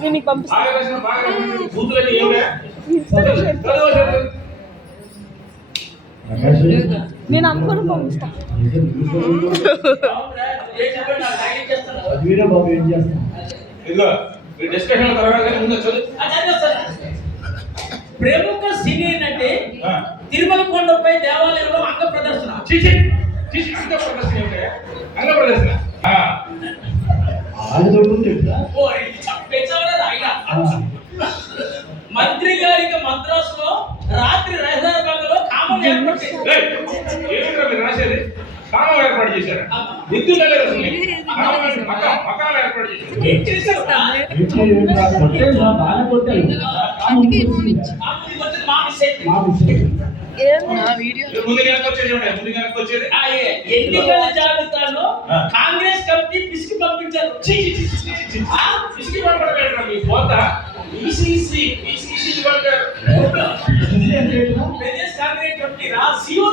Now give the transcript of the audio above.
నేను నీకు పంపిస్తాను. నేను అనుకోని పంపిస్తాను. ప్రముఖ సినీ నటి తిరుమల కొండపై దేవాలయంలో అంగ ప్రదర్శన. అంగ ప్రదర్శన మంత్రి గారికి మద్రాసులో రాత్రి రహదారి కామం ఏర్పాటు రాసేది కామం ఏర్పాటు చేశారు. విద్యుత్ మకాలు ఏర్పాటు చేశారు. ఎన్నికల జాబితాను కాంగ్రెస్ కమిటీ పిసికి పంపించారు. పిసికి పంపడం మీ పోత ప్రదేశ్ కాంగ్రెస్ కమిటీ రా సిఓ